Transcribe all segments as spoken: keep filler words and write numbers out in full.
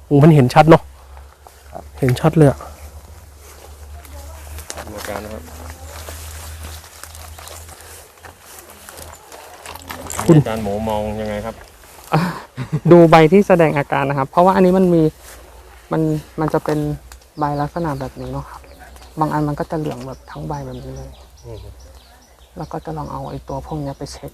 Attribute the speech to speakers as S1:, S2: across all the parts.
S1: โอ้มันเห็นชัดเนาะเห็นชัดเลยอะ
S2: ดูอาการนะครับคุณอาจารย์หมูมองยังไงครับ
S3: ดูใบที่แสดงอาการนะครับ เพราะว่าอันนี้มันมีมันมันจะเป็นใบลักษณะแบบนี้เนาะครับบางอันมันก็จะเหลืองแบบทั้งใบแบบนี้เลยแล้วก็จะลองเอาไอ้ตัวพวกนี้ไปเช็ค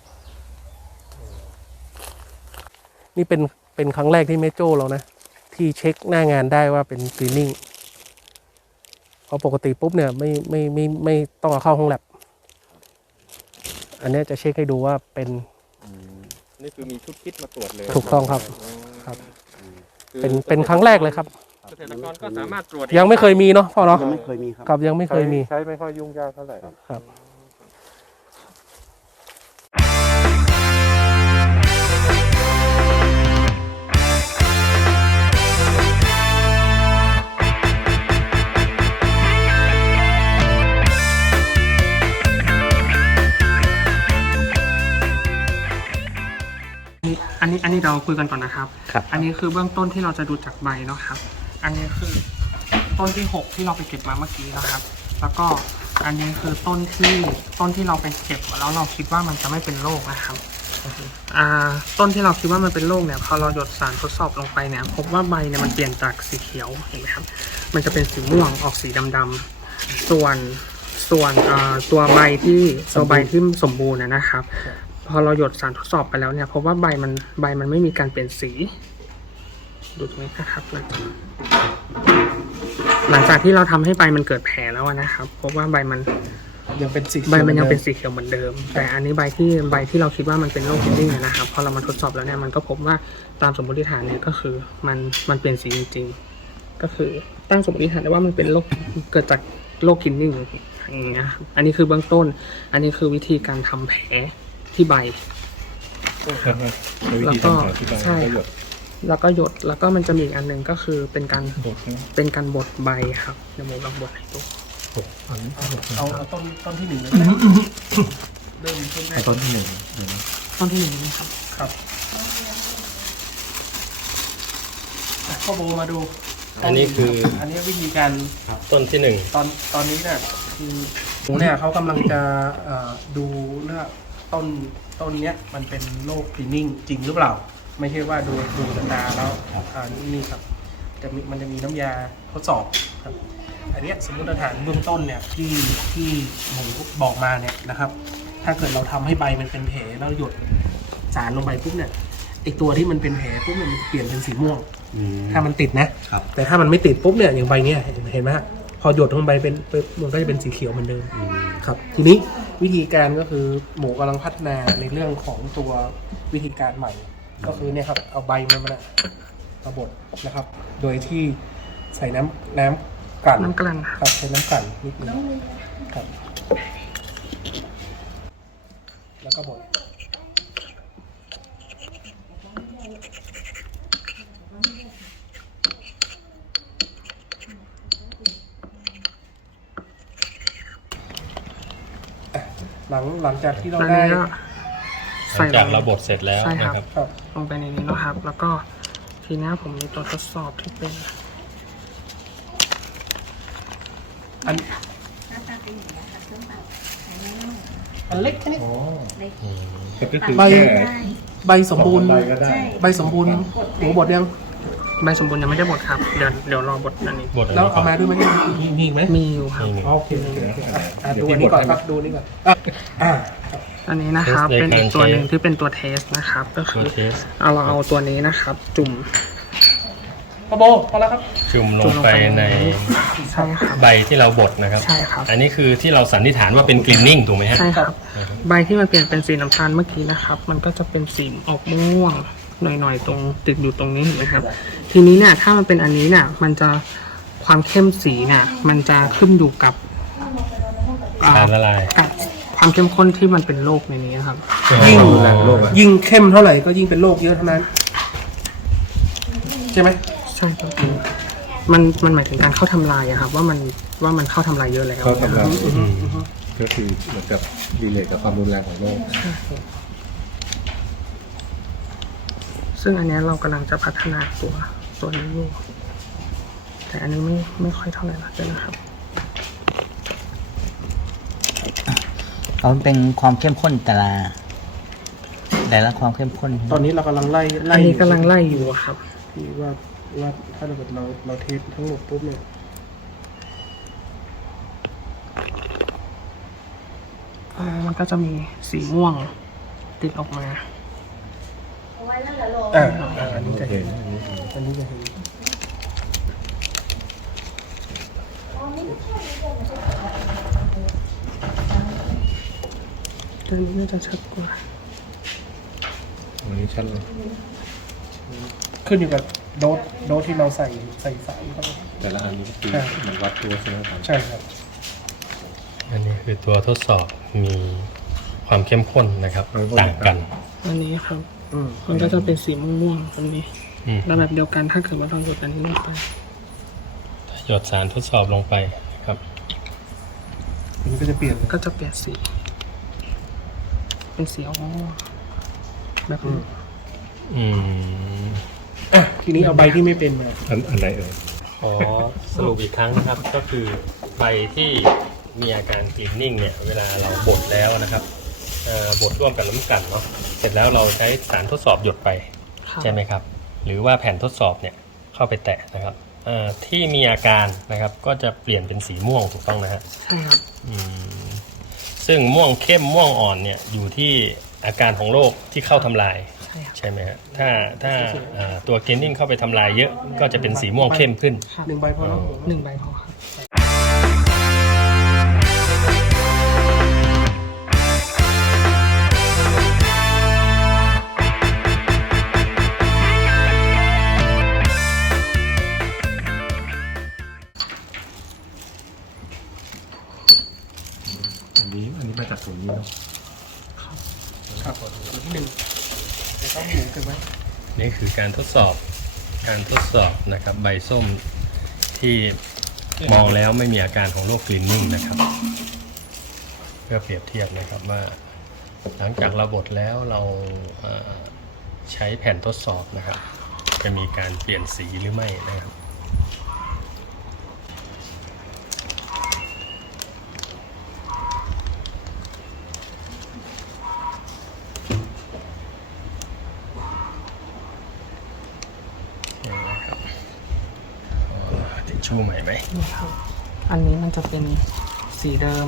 S1: นี่เป็นเป็นครั้งแรกที่แม่โจ้เรานะที่เช็คหน้างานได้ว่าเป็นกรีนนิ่งเพราะปกติปุ๊บเนี่ยไม่ไม่ไม่ไม่ต้องเอาเข้าห้องแลบอันนี้จะเช็คให้ดูว่าเป็น
S2: นี่คือมีชุดคิดมาตรวจเลย
S1: ถูกต้องครับครับเป็นเป็นครั้งแรกเลยครับ
S2: เกษตรกรก็สามารถตรวจ
S1: ยังไม่เคยมีเนาะพ่อเนาะ
S4: ยังไม่เคยมีครับ
S1: ครับยังไม่เคยมี
S2: ใช้ไม่ค่อยยุ่งยากเท่าไหร่
S1: ครับ
S3: อันนี้อันนี้เราคุยกันก่อนนะครับ
S4: ครับ
S3: อันนี้คือเบื้องต้นที่เราจะดูจากใบเนาะครับอันนี้คือต้นที่หกที่เราไปเก็บมาเมื่อกี้นะครับแล้วก็อันนี้คือต้นที่ต้นที่เราไปเก็บแล้วเราคิดว่ามันจะไม่เป็นโรคนะครับอ่าต้นที่เราคิดว่ามันเป็นโรคเนี่ยพอเราหยดสารทดสอบลงไปเนี่ยพบว่าใบเนี่ยมันเปลี่ยนจากสีเขียวเห็นไหมครับมันจะเป็นสีม่วงออกสีดำๆส่วนส่วนอ่าตัวใบที่ตัวใบที่สมบูรณ์นะครับพอเราหยดสารทดสอบไปแล้วเนี่ยพบว่าใบมันใบมันไม่มีการเปลี่ยนสีดูตรงนี้นะครับหลังจากหลังจากที่เราทำให้ใบมันเกิดแผลแล้วนะครับพบว่าใบมัน
S1: ยังเป็นสี
S3: ใบมันยังเป็นสีเขียวเหมือนเดิมแต่อันนี้ใบที่ใบที่เราคิดว่ามันเป็นโรคฮิลลิ่งนะครับพอเรามาทดสอบแล้วเนี่ยมันก็พบว่าตามสมมติฐานเนี่ยก็คือมันมันเปลี่ยนสีจริงๆก็คือตั้งสมมติฐานได้ว่ามันเป็นโรคเกิดจากโรคฮิลลิ่งอย่างนี้นะครับอันนี้คือเบื้องต้นอันนี้คือวิธีการทำแผลที่ใบแล้วก็ใช่แล้วก็หยดแล้วก็มันจะมีอีกอันหนึ่งก็คือเป็นการเป็นการบดใบครับเดี๋ยวผมลองบดให้ดู
S1: เอาเอาต้นต้นที่หนึ่งเลยเริ่มต้นแรก
S4: ต้นที่หนึ่ง
S3: ต้นที่หนึ่งนี่ครับ
S1: ครับข้อโบมาดู
S2: อันนี้คือ
S1: อันนี้วิธีการ
S2: ต้นที่หนึ่ง
S1: ตอนตอนนี้เนี่ยคือหมูเนี่ยเขากำลังจะดูเรื่องต้นต้นเนี้ยมันเป็นโรคกรีนนิ่งจริงหรือเปล่าไม่ใช่ว่าดูดูตาแล้วอ่านี่ครับจะมีมันจะมีน้ำยาทดสอบครับอันนี้สมมติฐานเบื้องต้นเนี่ยที่ที่หมูบอกมาเนี่ยนะครับถ้าเกิดเราทำให้ใบมันเป็นแผลแล้วหยดสารลงไปปุ๊บเนี่ยไอตัวที่มันเป็นแผลปุ๊บเนี่ยมันเปลี่ยนเป็นสีม่วงถ้ามันติดนะแต่ถ้ามันไม่ติดปุ๊บเนี่ยอย่างใบเนี้ยเห็นไหมฮะพอหยดลงไปเป็นมันก็จะเป็นสีเขียวเหมือนเดิมครับทีนี้วิธีการก็คือหมูกำลังพัฒนาในเรื่องของตัววิธีการใหม่ก็คือเนี่ยครับเอาใบมันมาระบดนะครับ โดยที่ใส่น้ำน้ำกลั่น
S3: น้ำกลั่น
S1: ครับใช้น้ำกลั่นนิดนึงครับแล้วก็บดหลังหลังจากที่เราได้
S2: หลังจากเราบดเสร็จแล้วนะครับ
S3: ลงไปในนี้นะครับแล้วก็ทีนี้ผมมีตัวทดสอบที่เป็น
S1: อันอันเล็กแค่นี้ใบใบสมบูรณ์ใบสมบูรณ์หมูบดยัง
S3: ใบสมบูรณ์ยังไม่ได้บดครับเดี๋ยวเดี๋ยวรอบดอันนี้
S2: บด
S1: แล้วเอามาด้วยไหมมีมีไหม
S3: มีอยู่ครับ
S1: โอเคดูอันนี้ก่อนครับดูนี่ก่อนอ่า
S3: อันนี้นะครับเป็นอีกตัวหนึ่งที่เป็นตัวเทสนะครับก็คือเอาเราเอาตัวนี้นะครับจุ่ม
S1: พอโบพอแล้วครับ
S2: จุ่มลงไปในใบที่เราบดนะครับ
S3: ใช่ครับ
S2: อันนี้คือที่เราสันนิษฐานว่าเป็นกรีนนิ่งถูกไหมฮะ
S3: ใช่ครับใบที่มันเปลี่ยนเป็นสีน้ำตาลเมื่อกี้นะครับมันก็จะเป็นสีออกม่วงหน่อยๆตรงติดอยู่ตรงนี้เห็นไหมครับทีนี้เนี่ยถ้ามันเป็นอันนี้เนี่ยมันจะความเข้มสีเนี่ยมันจะขึ้นอยู่กับ
S2: การละลาย
S3: ความเข้มข้นที่มันเป็นโรคในนี้ครับ
S1: ยิ่งยิ่งเข้มเท่าไหร่ก็ยิ่งเป็นโรคเยอะเท่านั้นใช่ไหม
S3: ใช่ครับมันมันหมายถึงการเข้าทำลายอะครับว่ามันว่ามันเข้าทำลายเยอะแล้ว
S4: เข้าทำลายก็คือเหมือนกับรีเลทกับความรุนแรงของโรค
S3: ซึ่งอันนี้เรากำลังจะพัฒนาตัวตัวนี้อยู่แต่อันนี้ไม่ไม่ค่อยเท่าไหร่ละเดี๋ยวนะครับ
S5: เอาเป็นความเข้มข้นแต่ละแต่ละความเข้มข้น
S1: ตอนนี้เรากำลังไล่ไล่
S3: อันนี้กำลังไล่อยู่อะครับ
S1: ที่ว่าว่าถ้าเกิดเราเราเทสทั้งหมดปุ๊บเนี่ย
S3: อ่ามันก็จะมีสีม่วงติดออกมา
S1: อ่าอ่าอัน
S4: โอ
S1: นี้จะ
S4: เค
S1: เห็นอันนี้จะเห็น
S3: ตัวนี้น่าจะชัดกว่า
S4: วันนี้ชัดเลย
S1: ขึ้นอยู่กับโดสโดสที่เราใส่ใส่สารเข้าไป
S4: แต่ละอันนี้คือ
S1: ใช่
S4: มันวัดตัวใช่ไหมครับ
S1: ใช่ครับ
S2: อันนี้คือตัวทดสอบมีความเข้มข้นนะครับ ต่างกัน
S3: อันนี้ครับ
S1: อืม
S3: มันก็จะเป็นสีม่วงๆตรงนี้
S2: อืม
S3: แล้วแบบเดียวกันถ้าเกิดว่าเราหยดอันนี้ลงไป
S2: หยดสารทดสอบลงไปนะครับ
S1: อันนี้ก็จะเปลี่ยนเลย
S3: ก็จะเปลี่ยนสี เป็นสีออกม่วงๆแบบนี้
S2: อืม
S1: อ่ะทีนี้เอาใบที่ไม่เป็นมา
S4: อันอันไหนเอ่ย
S2: ขอสรุปอีกครั้งนะครับ ก็คือใบที่มีอาการกลิ่นนิ่งเนี่ยเวลาเราบดแล้วนะครับเอ่อบดร่วมกับน้ำกลั่นเนาะเสร็จแล้วเราใช้สารทดสอบหยดไป
S3: ครับ
S2: ใช่ไหมครับ หรือว่าแผ่นทดสอบเนี่ยเข้าไปแตะนะครับเอ่อที่มีอาการนะครับก็จะเปลี่ยนเป็นสีม่วงถูกต้องนะฮะ
S3: ใช่ครับ
S2: อืมซึ่งม่วงเข้มม่วงอ่อนเนี่ยอยู่ที่อาการของโรคที่เข้าทำลาย
S3: ใช่ครับ
S2: ใช่ไหมฮะถ้าถ้าเอ่อตัวเกนนิ่งเข้าไปทำลายเยอะก็จะเป็นสีม่วงเข้มขึ้น
S3: ครับ
S1: หนึ่งใบพอแล้ว
S3: หนึ่งใบพอครับ
S4: อันนี้อันนี้มาจากตรงนี้เนาะ
S1: ครับผมตัวที่หนึ่งจะต้องหมูเกินไหม
S2: นี่คือการทดสอบการทดสอบนะครับใบส้มที่มองแล้วไม่มีอาการของโรคกลิ่นนิ่งนะครับ เพื่อเปรียบเทียบนะครับว่า หลังจากเราบดแล้วเราเอ่อใช้แผ่นทดสอบนะครับ จะมีการเปลี่ยนสีหรือไม่นะครับ ทิชชู่ใหม่ไหม
S3: นี่ครับ อันนี้มันจะเป็นสีเดิม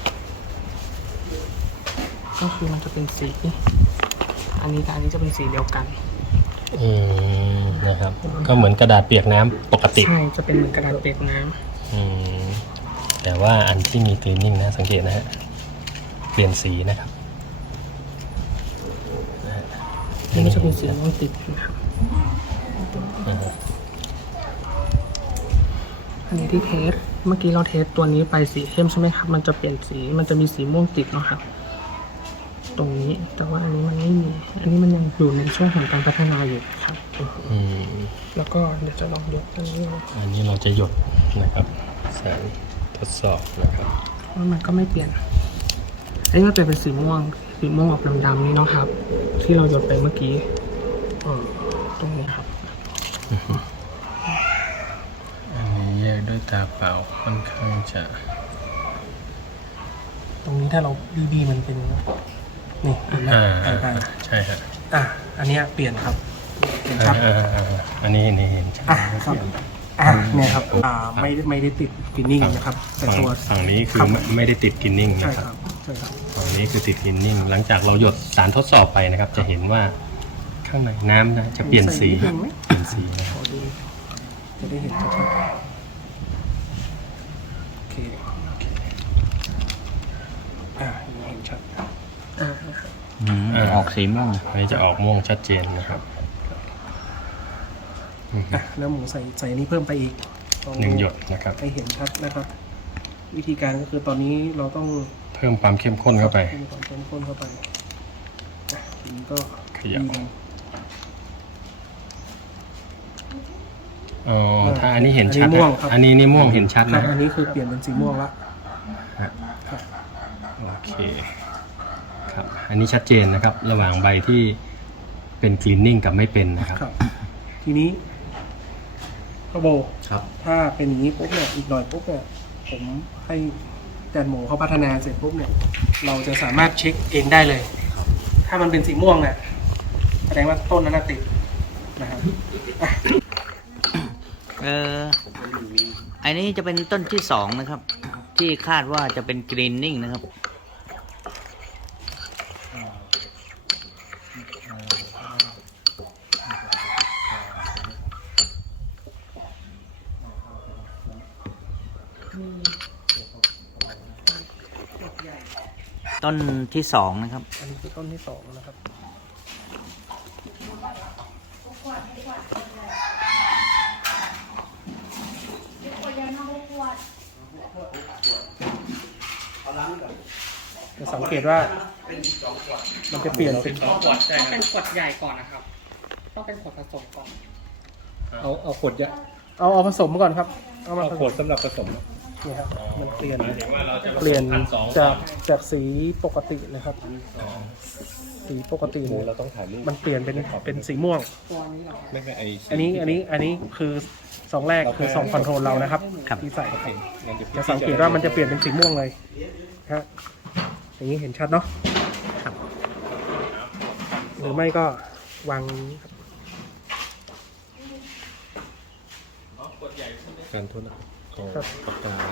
S3: ก็คือมันจะเป็นสี อันนี้กับอันนี้จะเป็นสีเดียวกัน
S2: อืมนะครับ ก็เหมือนกระดาษเปียกน้ำปกติ
S3: ใช่ จะเป็นเหมือนกระดาษเปียกน้ำ
S2: อืมแต่ว่าอันที่มีกลิ่นนิ่งนะสังเกตนะฮะเปลี่ยนสีนะครับนะฮะ
S3: อันนี้จะเป็นสีม่วงติดนะครับ
S2: อ่าฮะ
S3: อันนี้ที่เทส เมื่อกี้เราเทสตัวนี้ไปสีเข้มใช่ไหมครับ มันจะเปลี่ยนสี มันจะมีสีม่วงติดเนาะครับ ตรงนี้ แต่ว่าอันนี้มันไม่มี อันนี้มันยังอยู่ในช่วงของการพัฒนาอยู่ครับ
S2: อืม
S3: แล้วก็เดี๋ยวจะลองยกอันนี้ดู
S2: อันนี้เราจะหยดนะครับสารทดสอบนะครับ
S3: ว่ามันก็ไม่เปลี่ยน อันนี้มันเปลี่ยนเป็นสีม่วง สีม่วงออกดำๆนี่เนาะครับ ที่เราหยดไปเมื่อกี้เออตรงนี้ครับ
S2: อันนี้แยกด้วยตาเปล่าค่อนข้างจะ
S1: ตรงนี้ถ้าเราดีๆมันเป็นนี่เห็นไหม
S2: อ่า
S1: อ่าอ่า
S2: ใช่ฮะ
S1: อ่ะอันเนี้ยเปลี่ยนครับเปลี่ยน
S2: อ่า
S1: ชัด
S2: อ่าอ่าอันนี้นี่เห็นชัด
S1: อ่ะครับอ่ะเนี่ยครับอ่าไม่ไม่ได้ติดฟินนิ่งนะครับ แต่
S2: ฝั่ง
S1: ตัว
S2: ฝั่งนี้คือ
S1: รับ
S2: ไม่ไม่ได้ติดกลิ่นนิ่ง
S1: ใช่
S2: นะค
S1: ครับ รับใช่ครับ
S2: ฝั่งนี้คือติดกลิ่นนิ่ง หลังจากเราหยดสารทดสอบไปนะครับ จะเห็นว่าข้างในน้ำนะจะเปลี่ยนสี
S1: ใส่นิดนึงไหม
S2: เปลี่ยนสีนะค
S1: ข
S2: รับ
S1: อดูจะได้เห็นชัดๆโอเคอ่าเห็นชัด
S3: อ่า
S5: ออกสีม่วง
S2: อันนี้จะออกม่วงชัดเจนนะครับ
S1: อ่ะแล้วหมูใส่ใส่อันนี้เพิ่มไปอีกลอ
S2: หนึ่งหยดนะครับ
S1: ให้เห็นชัดนะครับ วิธีการก็คือตอนนี้เราต้อง
S2: เพิ่มความเข้มข้นเข้าไป
S1: เพิ่มความเข้มข้นเข้าไปอ่ะทีนี้ก็
S2: ขยับ
S1: ดี
S2: อ๋อถ้าอันนี้เห็นชัด
S1: อันนี้ม่วง
S2: นะครับ อันนี้นี่ม่วงเห็นชัด
S1: ครั
S2: นะ
S1: บอันนี้คือเปลี่ยนเป็นสีม่วงละ
S2: ฮะโอเคครับ อันนี้ชัดเจนนะครับ ระหว่างใบที่เป็นกลิ่นนิ่งกับไม่เป็นนะครับ
S1: ครับ ทีนี้พ่อโบ
S4: ครับ
S1: ถ้าเป็นอย่างนี้ปุ๊บเนี่ยอีกหน่อยปุ๊บเนี่ยผมให้อาจารย์หมูเขาพัฒนาเสร็จปุ๊บเนี่ยเราจะสามารถเช็คเองได้เลย ถ้ามันเป็นสีม่วงเนี่ยแสดงว่าต้นนั้นนะติดนะครับอ่ะ
S5: เอออันนี้จะเป็นต้นที่สองนะครับ ที่คาดว่าจะเป็นกรีนนิ่งนะครับ ต้นที่สองนะครับ
S1: อันนี้คือต้นที่สองนะครับจะสังเกตว่ามันจะเปลี่ยนเป็น
S3: ต้องเป็นขวดใหญ่ก่อนนะครับ ต้องเป็นขวดผสมก่อน
S4: เอาเอาขวดยะ
S1: เอาเอาผสมก่อนครับ เอามา
S4: เอา
S1: ผ
S4: ข
S1: ส
S4: วด
S1: ม
S4: สำหรับผสม
S1: นี่ครับมันเปลี่ยน
S2: หมายถึงว่าเราจะผ
S1: เปลี่ยน
S2: สมพันสอง
S1: จากจากสีปกตินะครับ สีปกติ
S4: หมู
S1: เนี่ย
S4: เราต้องถ่ายรูป
S1: มันเปลี่ยนเป็นเป็นสีม่วง
S3: ตัวนี้เหรอครับ
S4: ไม่ไม่ไอ
S1: อันนี้อันนี้อันนี้คือสองแรกคือสองคอนโทรลเรานะครับ
S5: ครับ
S1: ที่ใส่
S4: งั้นเดี๋ยวพี่
S1: จะสังเกตว่ามันจะเปลี่ยนเป็นสีม่วงเลยฮะอย่างนี้เห็นชัดเนาะครับหรือไม่ก็วางอย่างนี้ครับ
S4: การโทษนะครับขอปากกา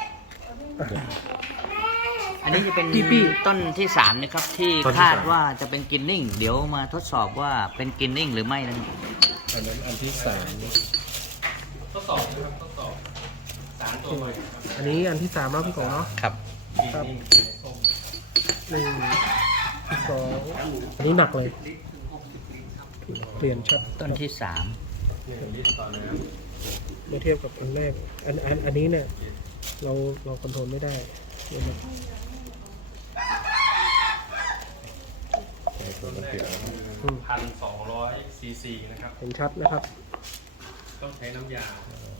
S5: อันนี้จะเป็น
S1: ปี้ปี้
S5: ต้นที่สามนะครับ ที่คาดว่าจะเป็นกินนิ่ง เดี๋ยวมาทดสอบว่าเป็นกินนิ่งหรือไม่นะครับ
S4: อันนั้นอันที่สาม
S2: ทดสอบนะครับทดสอบสารตัวใหม่
S1: อันนี้อันที่สามแล้วพี่โกเนาะ
S5: ครับ
S1: ครับหนึ่งสองอันนี้หนักเลย เปลี่ยนชัด
S5: ต้นที่สาม
S2: หนึ่งลิตรต่อน้
S1: เมื่อเทียบกับอันแรก อันอันอันนี้เนี่ยเราเราคอนโทรลไม่ได้นะครับ อืม
S2: ำพันสองร้อยซีซีนะครับ
S1: เห็นชัดนะครับ
S2: ต้องใช้น้ำยา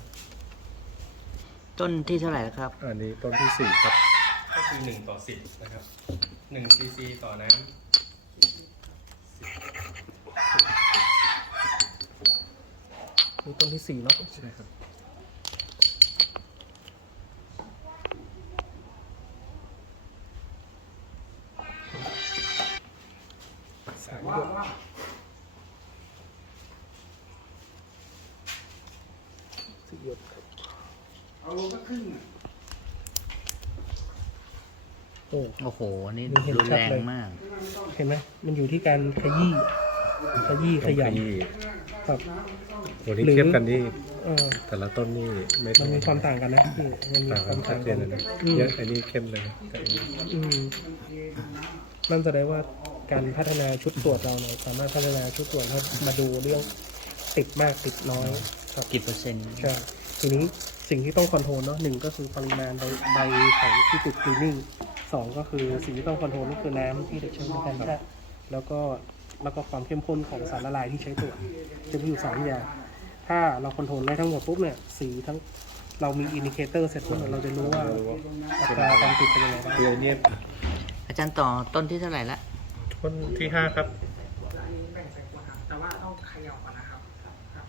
S5: ต้นที่เท่าไหร่แล้วครับ
S4: อันนี้ต้นที่สี่ครับ
S2: ก็คือหนึ่งต่อสิบนะครับหนึ่งซีซีต่อน้
S1: นี่ต้นที่สี่เนาะ
S4: ใช่ครับ
S1: สามหยดสี่หยดครับเอาลงสักครึ่งโอ้
S5: โอ้โห อันนี้
S1: นี่เห็น
S5: รุน
S1: ชัด
S5: แรง
S1: เลย
S5: มาก
S1: เห็นไหมมันอยู่ที่การขยี้ขยี้ขย
S4: ขยี้
S1: ำครับ
S4: ตัวนี้
S1: หรือ
S4: เทียบกันนี่
S1: เออ
S4: แต่ละต้นนี่ไม่
S1: มันมีความต่างกันนะพี่มันมี
S4: ต่าง
S1: ค
S4: กั
S1: วาน ม
S4: ชั
S1: ต่า
S4: ด
S1: ง
S4: เจ
S1: กัน น
S4: เลยนะ
S1: อืม
S4: เยอะอันนี้เข้มเลยนะแต่อันนี้
S1: อืมนั่นแสดงว่าการพัฒนาชุดตรวจเราเนี่ยสามารถพัฒนาชุดตรวจให้มาดูเรื่องติดมากติดน้อยครับ
S5: กี่เปอร์เซ็นต์
S1: ใช่ทีนี้สิ่งที่ต้องคอนโทรลเนาะหนึ่งก็คือปริมาณใบใบของที่ติดคลีนนิ่งสองก็คือสิ่งที่ต้องคอนโทรลก็คือน้ำที่เด็กใช้ในการแช่แล้วก็แล้วก็ความเข้มข้นของสารละลายที่ใช้ตรวจจะมีอยู่สามอย่างถ้าเราคอนโทรลได้ทั้งหมดปุ๊บเนี่ยสีทั้งเรามีอินดิเคเตอร์เสร็จปุ๊บเนี่ยเราจะรู้ว่าอัตราการติดเป็นยังไงบ้าง
S4: คือไอเนี่ย
S5: อาจารย์ต่อต้นที่เท่าไหร่ละ
S4: ต้นที่ห้าครับ
S3: อันนี้แบ่งใส่ขวดครับ แต่ว่าต้องเขย่าก่อนนะครับครับ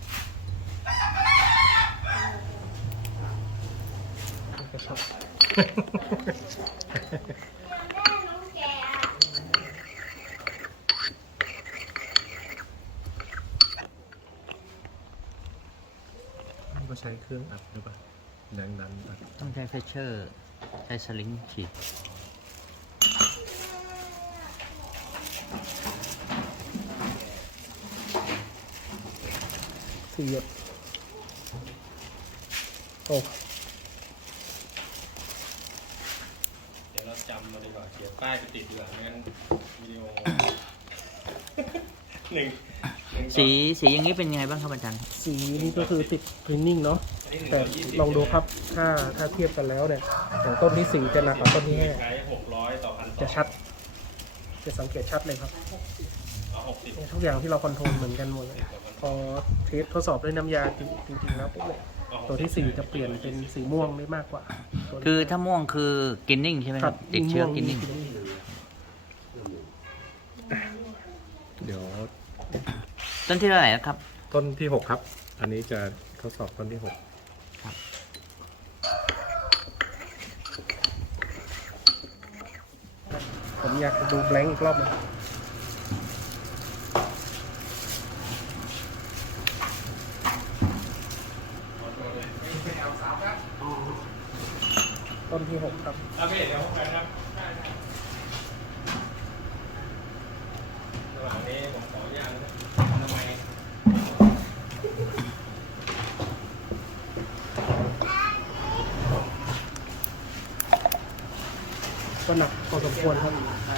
S1: ก็ชอบ
S4: ก็ใช้เครื่องอัดหรือเปล่าแรงดันอัด
S5: ต้องใช้เฟชเชอร์ ใช้สลิงฉีด
S1: สี่หยดโอ้
S2: เดี๋ยวเราจำมาดีกว่าเขียนป้ายไปติดดีกว่าไม่งั้นวิดีโอ หนึ่งหนึ่งต่อ
S5: สีสีอย่างนี้เป็นยังไงบ้างครับอาจารย์
S1: สีนี่ก็คือติดคลีนนิ่งเนาะแต่ลองดูครับถ้าถ้าเทียบกันแล้วเนี่ยอย่างต้นที่สี่จะหนักกว่าต้นที่ห้า
S2: ใช้หกร้อยต่อพัน
S1: จะชัด จะสังเกตชัดเลยครับ
S2: เอาหกสิบ
S1: ทุกอย่างที่เราคอนโทรลเหมือนกันหมดเลยพอเทสทดสอบด้วยน้ำยาจริงๆแล้วปุ๊บเนี่ยตัวที่สี่จะเปลี่ยนเป็นสีม่วงได้มากกว่าตัวที่
S5: คือถ้าม่วงคือกินนิ่งใช่ไหมครับ ติดเชื้อกินนิ่ง
S4: เดี๋ยว
S5: ต้นที่เท่าไหร่แล้วครับ
S4: ต้นที่หกครับอันนี้จะทดสอบต้นที่หก
S1: ผมอยากจะดูแบงค์อีกรอบหนึงต้นที่หกครับ
S2: โอเคเดี๋ยวผมไปครับระหว่างนี้ผมขออนุญาตทำไม
S1: ก็หนักพอสมควรครับ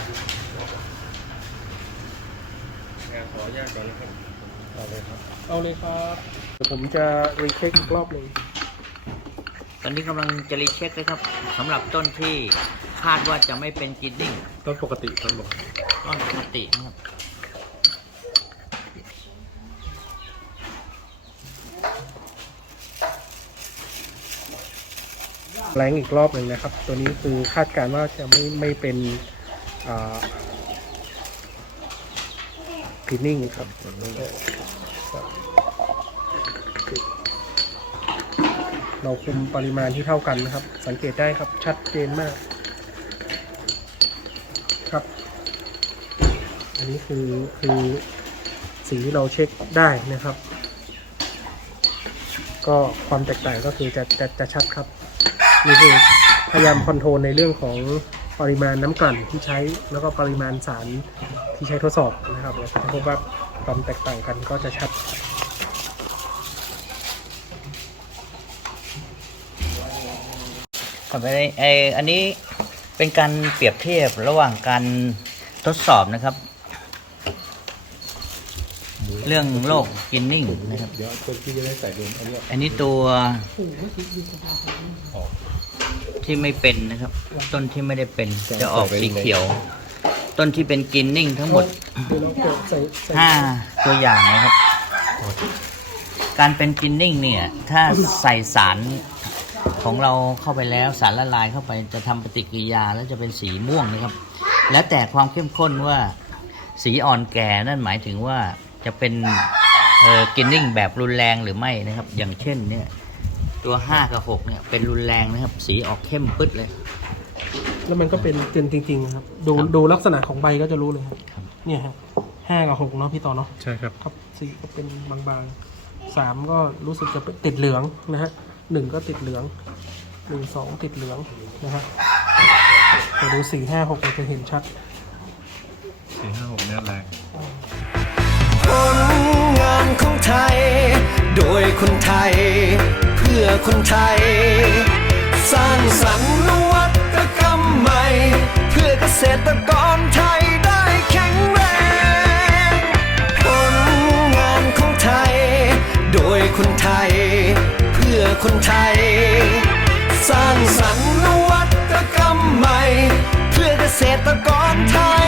S2: งานขออนุญาตก่อนนะครับเอาเลยครับ
S1: เอาเลยครับเดี๋ยวผมจะรีเช็คอีกรอบหนึ่ง
S5: ตอนนี้กำลังจะรีเช็คเลยครับสำหรับต้นที่คาดว่าจะไม่เป็นกินนิ่ง
S4: ต้นปกติต้นปกติ
S5: ต้นปกตินะครับ
S1: แบงค์อีกรอบหนึ่งนะครับ ตัวนี้คือคาดการณ์ว่าจะไม่ไม่เป็นคลีนนิ่งครับ เราคุมปริมาณที่เท่ากันนะครับ สังเกตได้ครับชัดเจนมากครับ อันนี้คือคือสีที่เราเช็คได้นะครับ ก็ความแตกต่างก็คือจะจะจะชัดครับนี่คือพยายามคอนโทรลในเรื่องของปริมาณน้ำกลั่นที่ใช้แล้วก็ปริมาณสารที่ใช้ทดสอบนะครับเราจะพบว่าความแตกต่างกันก็จะชัด
S5: ต่อไปไออันนี้เป็นการเปรียบเทียบระหว่างการทดสอบนะครับ เรื่องโรคกินนิ่งนะครับ
S4: เดี๋ยวคนที่จะได้ใส่รวมอันเนี้ย
S5: อันนี้ตัวที่ไม่เป็นนะครับ ต้นที่ไม่ได้เป็นจะออกสีเขียว ต้นที่เป็นกินนิ่งทั้งหมด
S1: เดี๋ยวเราเกิดใส่ใส่
S5: ห้าตัวอย่างนะครับ การเป็นกินนิ่งเนี่ยถ้าใส่สารของเราเข้าไปแล้วสารละลายเข้าไปจะทำปฏิกิริยาแล้วจะเป็นสีม่วงนะครับ แล้วแต่ความเข้มข้นว่าสีอ่อนแก่นั่นหมายถึงว่าจะเป็นเอ่อกินนิ่งแบบรุนแรงหรือไม่นะครับ อย่างเช่นเนี่ยตัวห้ากับหกเนี่ยเป็นรุนแรงนะครับ สีออกเข้มปึ๊ดเลย
S1: แล้วมันก็เป็นเจนจริงๆครับ ดู
S5: ครับ
S1: ดูลักษณะของใบก็จะรู้เลยครับเนี่ยฮะห้ากับหกเนาะพี่ต่อเนาะ
S4: ใช่ครับ
S1: ครับสี่ก็เป็นบางๆสามก็รู้สึกจะเป็นติดเหลืองนะฮะหนึ่งก็ติดเหลืองหนึ่งสองติดเหลืองนะฮะแต่ดูสี่ห้าหกเราจะเห็นชัด
S4: สี่ห้าหกเนี่ยแรง
S6: ผลงานของไทย โดยคนไทย เพื่อคนไทย สร้างสรรค์นวัตกรรมใหม่ เพื่อเกษตรกรไทยได้แข็งแรง ผลงานของไทย โดยคนไทย เพื่อคนไทย สร้างสรรค์นวัตกรรมใหม่ เพื่อเกษตรกรไทย